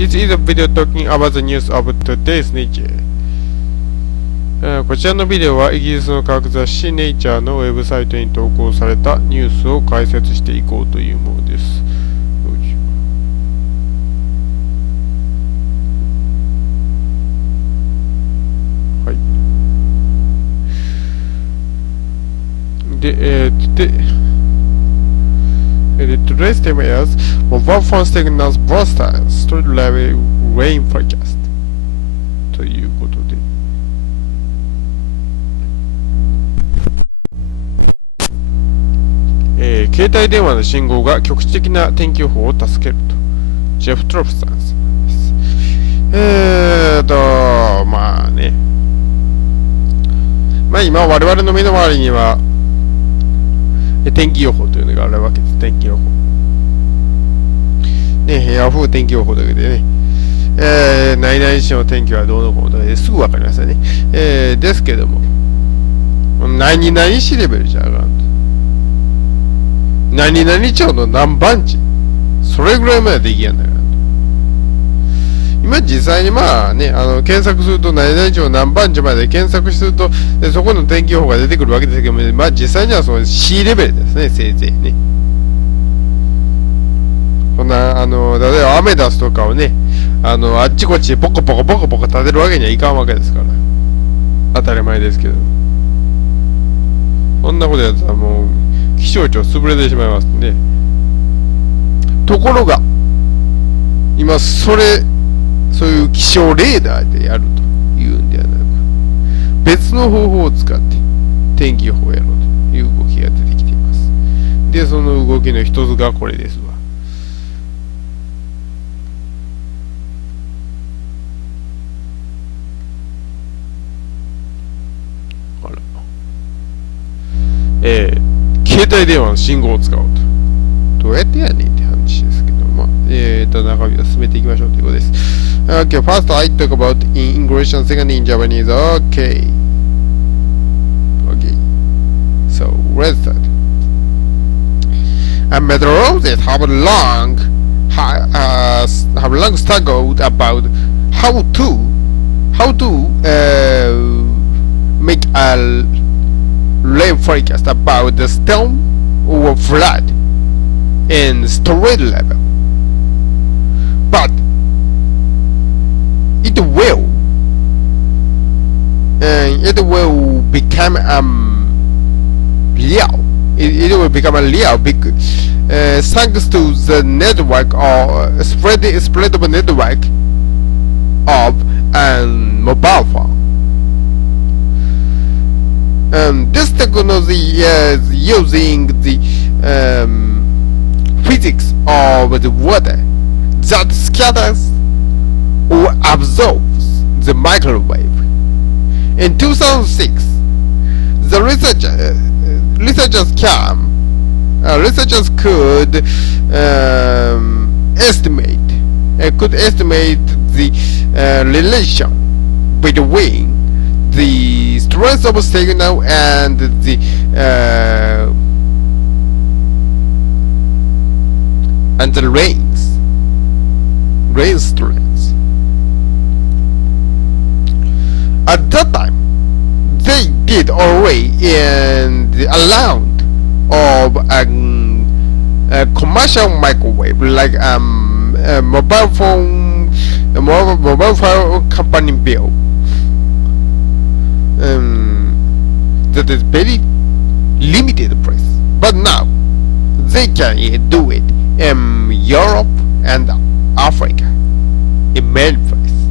This is a video talking about the news of today's nature. こちらのビデオはイギリスの科学雑誌ネイチャーのウェブサイトに投稿されたニュースを解説していこうというものです。はい。Today's theme is mobile phone signals booster street level rain forecast ということで、携帯電話の信号が局地的な天気予報を助けるとジェフ・トロフさんです。まあね、まあ今我々の目の周りには天気予報というのがあるわけです。天気予報ね、ヤフー天気予報だけでね、何々市の天気はどうのこうのだけですぐ分かりましたね。ですけども、何々市レベルじゃあかんと。何々町の何番地、それぐらいまでできやんだからと。今実際にまあね、検索すると何々町何番地まで検索するとそこの天気予報が出てくるわけですけども、まあ実際にはその C レベルですね、せいぜいね。こんな例えばアメダスとかをね、あっちこっちポコポコポコポコ立てるわけにはいかんわけですから、当たり前ですけど、そんなことやったらもう気象庁潰れてしまいますね。ところが今そういう気象レーダーでやるというんではなく、別の方法を使って天気予報をやろうという動きが出てきています。で、その動きの一つがこれですわ。携帯電話の信号を使おうと。どうやってやねんって話ですけども、中身を進めていきましょうということです。Okay, first I talk about in English and second in Japanese. Okay. So, let's start. Meteorologists have long struggled about how to make a rain forecast about the storm or flood in storage level, but it will become real. It will become real because thanks to the network or spreadable network of mobile phone. This technology is using the physics of the water that scatters or absorbs the microwave. In 2006, the researchers could estimate the relation between the strength of signal and the rain strength. At that time, they did already in the amount of a commercial microwave, like a mobile phone company bill. That is very limited price, but now they can do it in Europe and Africa in many places.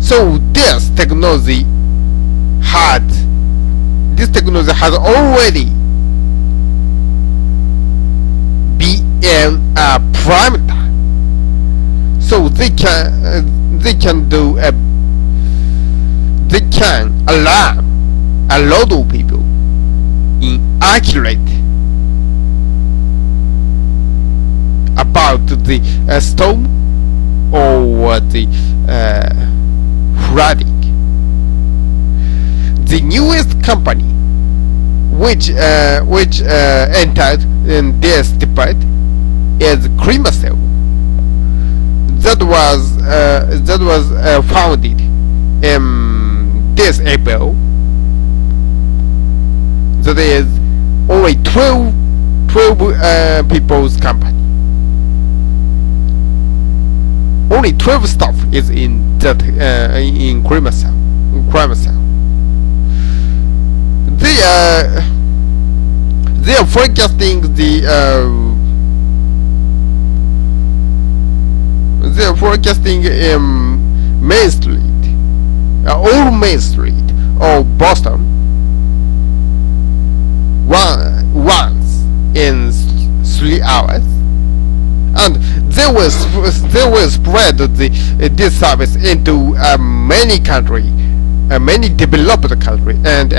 So this technology has already been in a prime time, so they can alarm a lot of people inaccurate about the storm or the flooding. The newest company which entered in this debate is Crimacell. founded this April. That is only 12 people's company. Only 12 staff is in that in Crimacell. They are forecasting Main Street, all Main Street of Boston once in 3 hours, and they will spread this service into many countries, many developed countries, and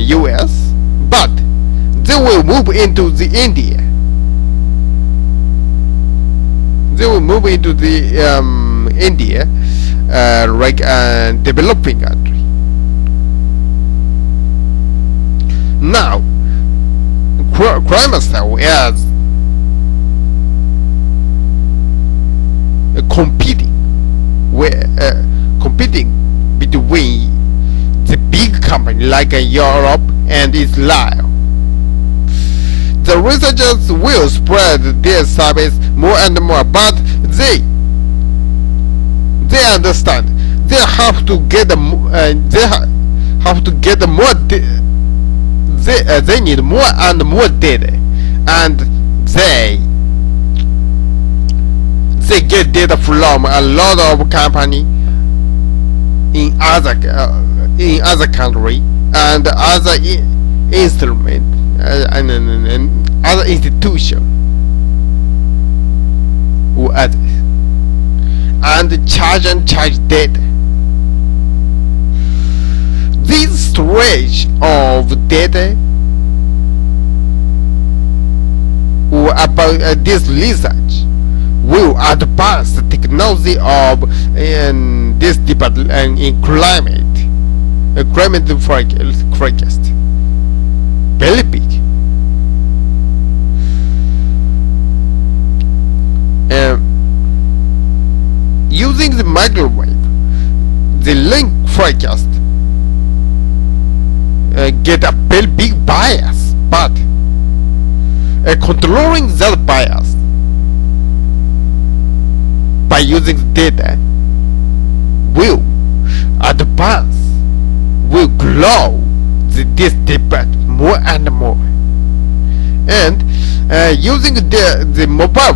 U.S. But they will move into the India. They will move into the India, like developing country. Now, Crimacell is competing between the big company like Europe and Israel. The researchers will spread their service more and more, but they understand they have to get they need more and more data, and they get data from a lot of company in other country and other instrument and other institution or others, and charge data. This storage of data or about this research will advance the technology of this department in climate forecast. Very big. Using the microwave, the link forecast get a very big bias, but controlling that bias by using the data will advance, will grow this debate more and more. And using the mobile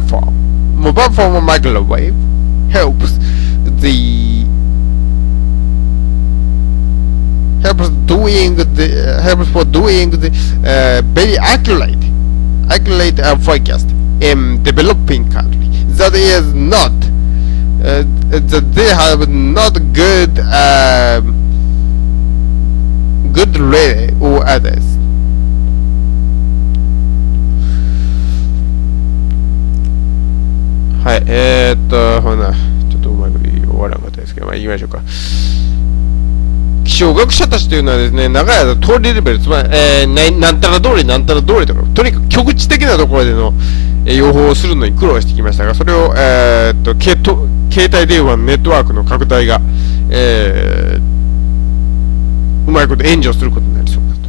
phone microwave helps for doing the very accurate forecast in developing countries. That is not that they have not good relay or others.はい、ほなちょっとうまく終わらなかったですけど、まあ言いましょうか。気象学者たちというのはですね、長い間通りレベル、つまり、なんたら通りとか、とにかく局地的なところでの、予報をするのに苦労してきましたが、それを、携帯電話のネットワークの拡大が、うまいこと援助することになりそうだと。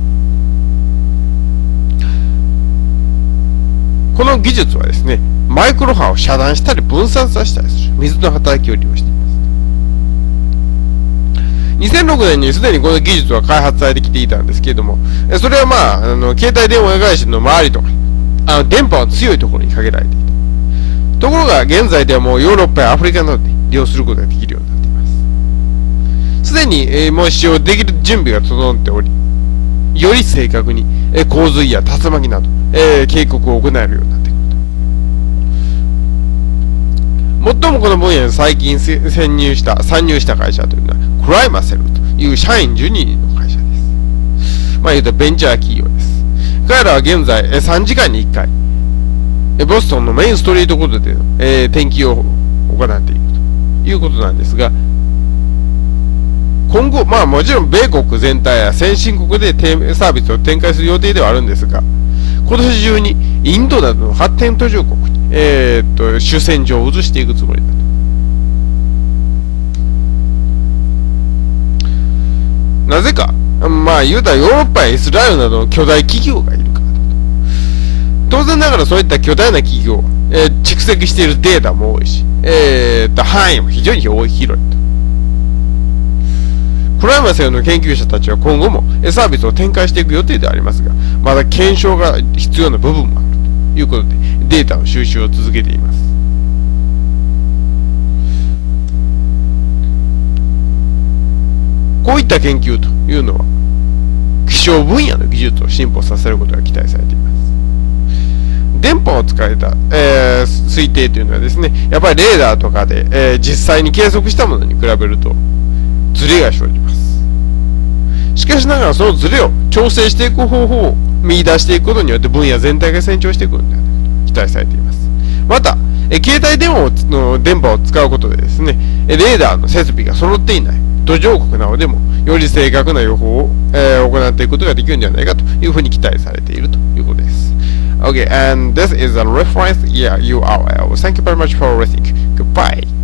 この技術はですね、マイクロ波を遮断したり分散させたりする水の働きを利用しています。2006年にすでにこの技術は開発されてきていたんですけれども、それはまあ、携帯電話会社の周りとか、電波の強いところに限られていた。ところが現在ではもうヨーロッパやアフリカなどで利用することができるようになっています。すでに、もう使用できる準備が整っており、より正確に、洪水や竜巻など、警告を行えるようになっている。最もこの分野に最近参入した会社というのはクライマセルという社員12人の会社です。まあ言うとベンチャー企業です。彼らは現在3時間に1回ボストンのメインストリートコードで天気予報を行っているということなんですが、今後まあもちろん米国全体や先進国でサービスを展開する予定ではあるんですが、今年中にインドなどの発展途上国に主戦場を移していくつもりだ。なぜか、まあ言うたらヨーロッパやイスラエルなどの巨大企業がいるからだと。当然ながらそういった巨大な企業、蓄積しているデータも多いし、範囲も非常に広いと。プライマシーの研究者たちは今後もサービスを展開していく予定でありますが、まだ検証が必要な部分もあるということで、データの収集を続けています。こういった研究というのは、気象分野の技術を進歩させることが期待されています。電波を使えた、推定というのはですね、やっぱりレーダーとかで、実際に計測したものに比べると、ズレが生じます。しかしながらそのズレを調整していく方法を見出していくことによって分野全体が成長していくのではないかと期待されています。また、携帯電話の電波を使うことでですね、レーダーの設備が揃っていない途上国などでもより正確な予報を、行っていくことができるんではないかというふうに期待されているということです。Okay, and this is a reference URL. Thank you very much for listening. Goodbye.